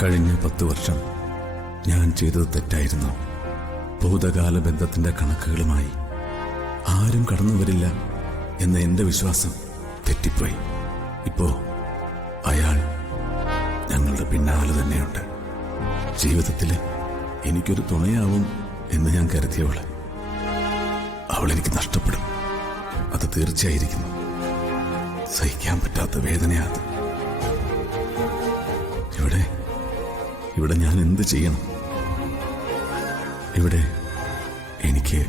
കഴിഞ്ഞ 10 വർഷം ഞാൻ ചെയ്തത് തെറ്റായിരുന്നു. ഭൂതകാല ബന്ധത്തിന്റെ കണക്കുകളുമായി ആരും കടന്നു വരില്ല എന്ന എന്റെ വിശ്വാസം തെറ്റിപ്പോയി. ഇപ്പോ അയാൾ ഞങ്ങളുടെ പിന്നാലെ തന്നെയുണ്ട്. ജീവിതത്തിൽ എനിക്കൊരു തുണയാവും എന്ന് ഞാൻ കരുതിയവള് അവൾ എനിക്ക് നഷ്ടപ്പെടും. അത് തീർച്ചയായിരിക്കുന്നു. സഹിക്കാൻ പറ്റാത്ത വേദനയാണ്. ഇവിടെ ഞാൻ എന്ത് ചെയ്യണം? ഇവിടെ എനിക്ക്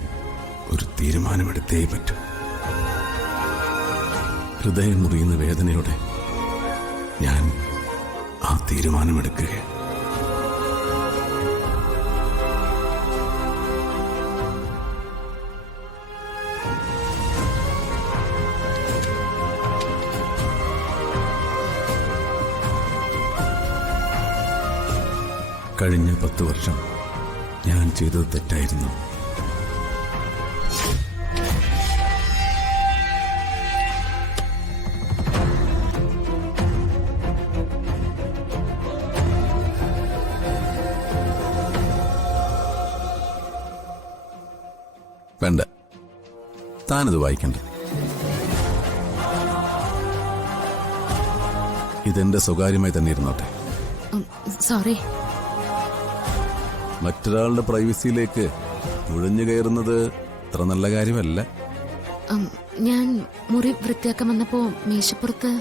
ഒരു തീരുമാനമെടുത്തേ പറ്റൂ. ഹൃദയം മുറിയുന്ന വേദനയോടെ ഞാൻ ആ തീരുമാനമെടുക്കുകയാണ്. കഴിഞ്ഞ 10 വർഷം ഞാൻ ചെയ്തത് തെറ്റായിരുന്നു. വേണ്ട, താനത് വായിക്കണ്ട. ഇതെന്റെ സ്വകാര്യമായി തന്നെ ഇരുന്നോട്ടെ. സോറി. മറ്റൊരാളുടെ പ്രൈവസിയിലേക്ക് നുഴഞ്ഞു കയറുന്നത് അത്ര നല്ല കാര്യമല്ല. ഞാൻ മുറി വൃത്തിയാക്കാൻ വന്നപ്പോ മേശപ്പുറത്ത്